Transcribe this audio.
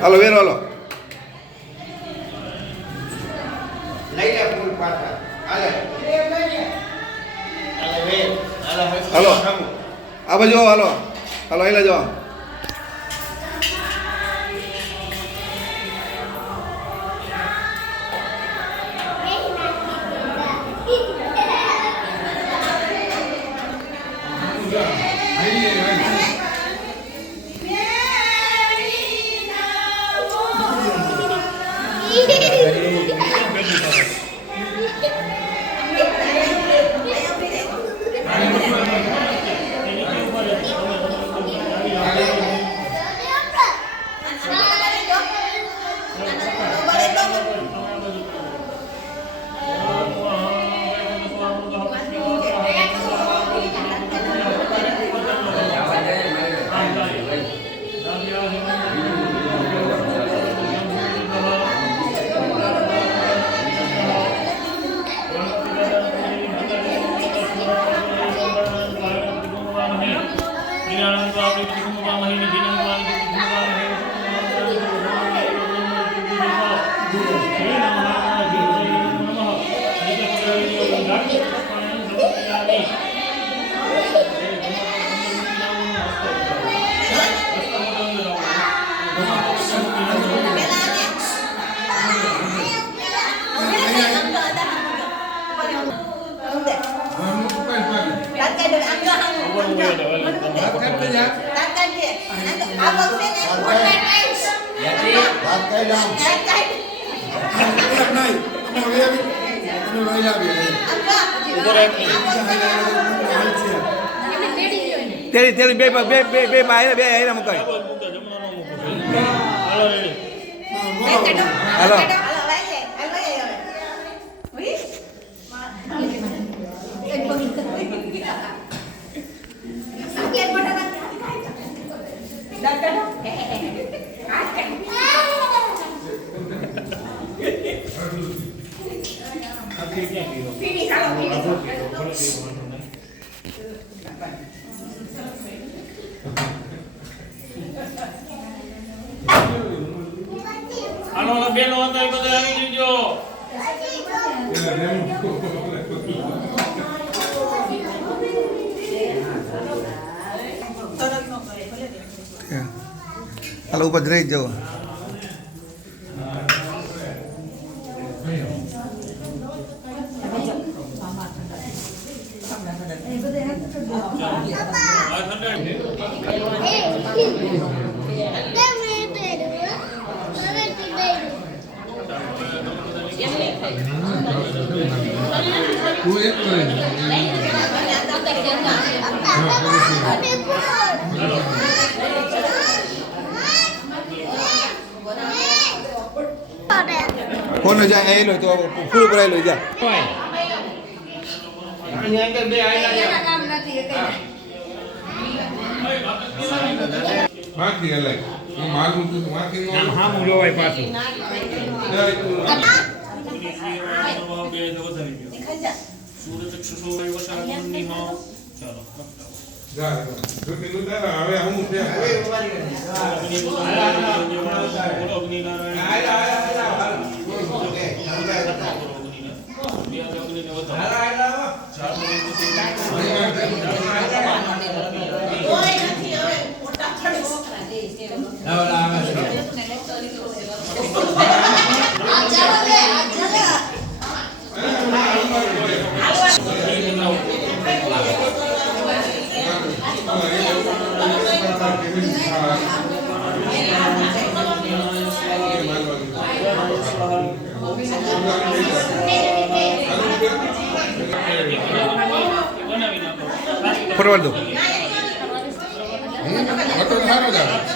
હાલો વેરો હાલો. હાલો આ બાજુ હાલો હાલો અહીં લેજો. તેરી બે બે બે બે બે આયરા મુકાય. હાલો આનો બેનો હતો એ બધા આવી જજો. હાલો ઉપર જ રહી જાઓ. કોને જાય એ લો તો ફૂલ ભરાઈ લો જા. બાકી અલગ હું મારું તો બાકી નો હા હું લોવાય પાછું. સુરત ચક્ષુષો વસાવની માં ચાલો જા જો કે નું દા હવે હું છે અગ્નિ નારાયણ ફરવા દો. સારો